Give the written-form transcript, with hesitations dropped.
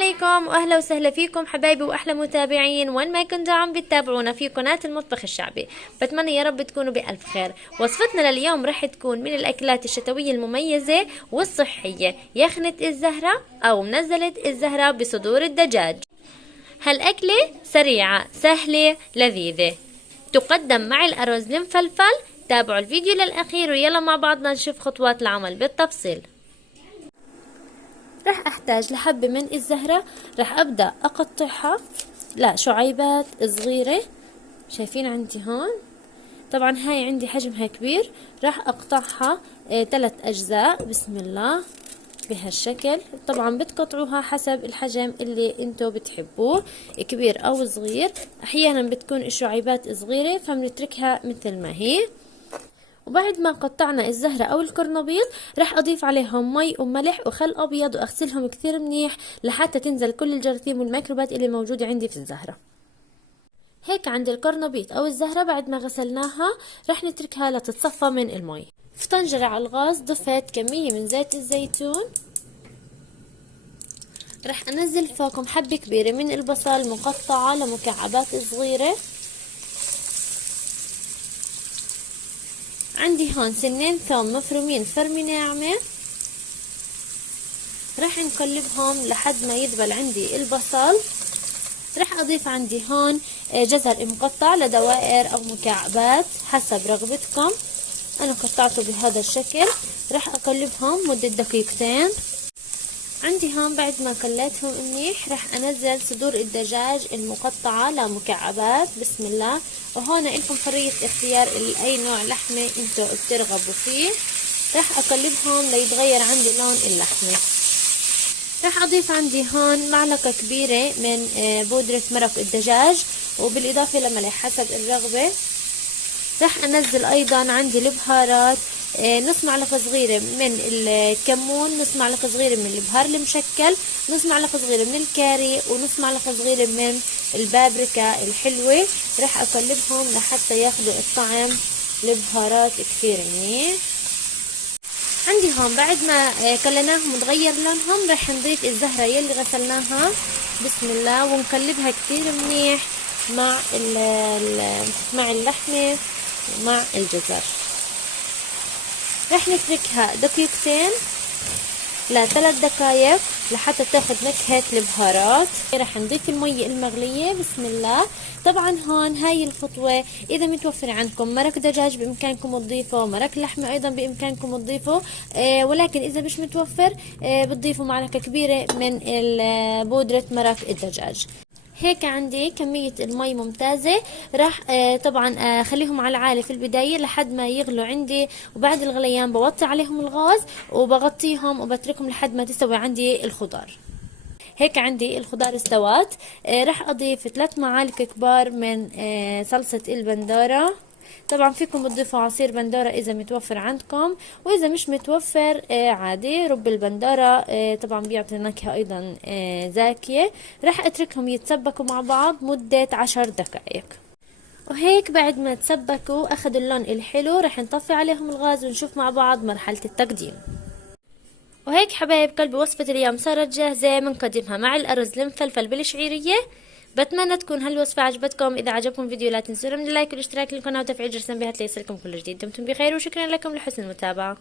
عليكم واهلا وسهلا فيكم حبايبي واحلى متابعين وين ما كنتوا عم بتتابعونا في قناة المطبخ الشعبي. بتمنى يا رب تكونوا بألف خير. وصفتنا لليوم رح تكون من الأكلات الشتوية المميزة والصحية، يخنة الزهرة أو منزلة الزهرة بصدور الدجاج. هالأكلة سريعة سهلة لذيذة، تقدم مع الأرز المفلفل. تابعوا الفيديو للأخير ويلا مع بعضنا نشوف خطوات العمل بالتفصيل. رح احتاج لحبة من الزهرة، رح ابدأ اقطعها شعيبات صغيرة. شايفين عندي هون، طبعا هاي عندي حجمها كبير، رح اقطعها 3 اجزاء. بسم الله، بهالشكل. طبعا بتقطعوها حسب الحجم اللي انتو بتحبوه، كبير او صغير. احيانا بتكون الشعيبات صغيرة فبنتركها مثل ما هي. وبعد ما قطعنا الزهرة او القرنبيط رح اضيف عليهم مي وملح وخل ابيض واغسلهم كثير منيح لحتى تنزل كل الجراثيم والميكروبات اللي موجودة عندي في الزهرة. هيك عند القرنبيط او الزهرة بعد ما غسلناها رح نتركها لتتصفى من المي. في طنجرة على الغاز ضفت كمية من زيت الزيتون، رح انزل فوقهم حبة كبيرة من البصل مقطعة لمكعبات صغيرة. عندي هون سنين ثوم مفرومين فرمة ناعمة، رح نقلبهم لحد ما يذبل عندي البصل. رح اضيف عندي هون جزر مقطع لدوائر او مكعبات حسب رغبتكم، انا قطعته بهذا الشكل. رح اقلبهم مدة دقيقتين. عندي هون بعد ما قليتهم منيح رح انزل صدور الدجاج المقطعة لمكعبات. بسم الله. وهون لكم حرية اختيار اي نوع لحمة انتو بترغبوا فيه. رح اقلبهم ليتغير عندي لون اللحمة. رح اضيف عندي هون معلقة كبيرة من بودرة مرق الدجاج وبالاضافة لملح حسب الرغبة. رح انزل ايضا عندي البهارات، نص معلقة صغيرة من الكمون، نص معلقة صغيرة من البهار المشكل، نص معلقة صغيرة من الكاري، ونص معلقة صغيرة من البابريكا الحلوة. رح اقلبهم لحتى ياخدوا الطعم البهارات كثير منيح. عندي هون بعد ما قليناهم وتغير لونهم رح نضيف الزهرة يلي غسلناها. بسم الله. ونقلبها كثير منيح مع اللحمة ومع الجزر. رح نتركها دقيقتين ل3 دقائق لحتى تاخد نكهة البهارات. رح نضيف المية المغلية. بسم الله. طبعا هون هاي الخطوة اذا متوفر عندكم مرق دجاج بامكانكم تضيفوا، مرق لحمة ايضا بامكانكم تضيفوا، ولكن اذا مش متوفر بتضيفوا معلقة كبيرة من بودرة مرق الدجاج. هيك عندي كمية المي ممتازة. راح طبعا اخليهم على العالي في البداية لحد ما يغلوا عندي، وبعد الغليان بوطي عليهم الغاز وبغطيهم وبتركهم لحد ما تستوي عندي الخضار. هيك عندي الخضار استوت. راح اضيف 3 معالق كبار من صلصة البندورة. طبعا فيكم تضيفوا عصير بندورة اذا متوفر عندكم، واذا مش متوفر عادي رب البندورة طبعا بيعطي نكهة ايضا زاكية. راح اتركهم يتسبكوا مع بعض مدة 10 دقائق. وهيك بعد ما تسبكوا اخذوا اللون الحلو رح نطفي عليهم الغاز ونشوف مع بعض مرحلة التقديم. وهيك حبايب قلبي وصفة اليوم صارت جاهزة، بنقدمها مع الأرز المفلفل بالشعيرية. بتمنى تكون هالوصفة عجبتكم. إذا عجبكم الفيديو لا تنسوا من اللايك والاشتراك للقناة وتفعيل جرس التنبيهات ليصلكم كل جديد. دمتم بخير وشكرا لكم لحسن المتابعة.